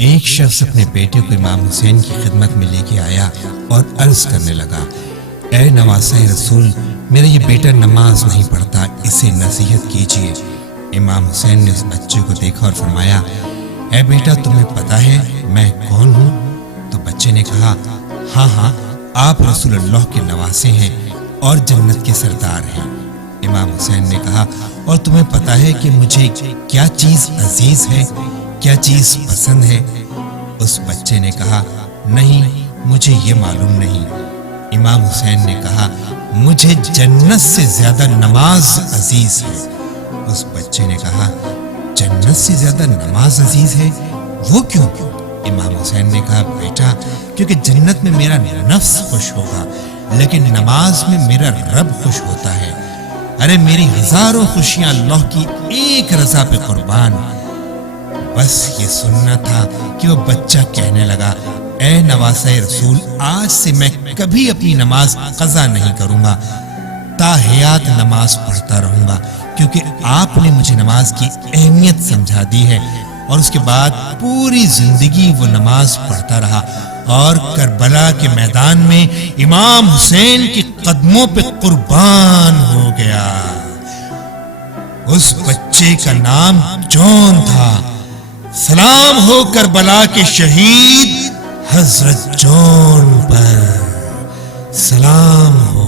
ایک شخص اپنے بیٹے کو امام حسین کی خدمت میں لے کے آیا اور عرض کرنے لگا، اے نواسہ رسول، میرا یہ بیٹا نماز نہیں پڑھتا، اسے نصیحت کیجیے۔ امام حسین نے اس بچے کو دیکھا اور فرمایا، اے بیٹا، تمہیں پتا ہے میں کون ہوں؟ تو بچے نے کہا، ہاں ہاں، آپ رسول اللہ کے نواسے ہیں اور جنت کے سردار ہیں۔ امام حسین نے کہا، اور تمہیں پتا ہے کہ مجھے کیا چیز عزیز ہے، کیا چیز پسند ہے؟ اس بچے نے کہا، نہیں، مجھے یہ معلوم نہیں۔ امام حسین نے کہا، مجھے جنت سے زیادہ نماز عزیز ہے۔ اس بچے نے کہا، جنت سے زیادہ نماز عزیز ہے، وہ کیوں؟ امام حسین نے کہا، بیٹا، کیونکہ جنت میں میرا نفس خوش ہوگا، لیکن نماز میں میرا رب خوش ہوتا ہے۔ ارے میری ہزاروں خوشیاں اللہ کی ایک رضا پہ قربان۔ بس یہ سننا تھا کہ وہ بچہ کہنے لگا، اے نواسہ رسول، آج سے میں کبھی اپنی نماز قضا نہیں کروں گا، تا حیات نماز پڑھتا رہوں گا، کیونکہ آپ نے مجھے نماز کی اہمیت سمجھا دی ہے۔ اور اس کے بعد پوری زندگی وہ نماز پڑھتا رہا اور کربلا کے میدان میں امام حسین کے قدموں پہ قربان ہو گیا۔ اس بچے کا نام جون تھا۔ سلام ہو کربلا کے شہید حضرت جون پر، سلام ہو۔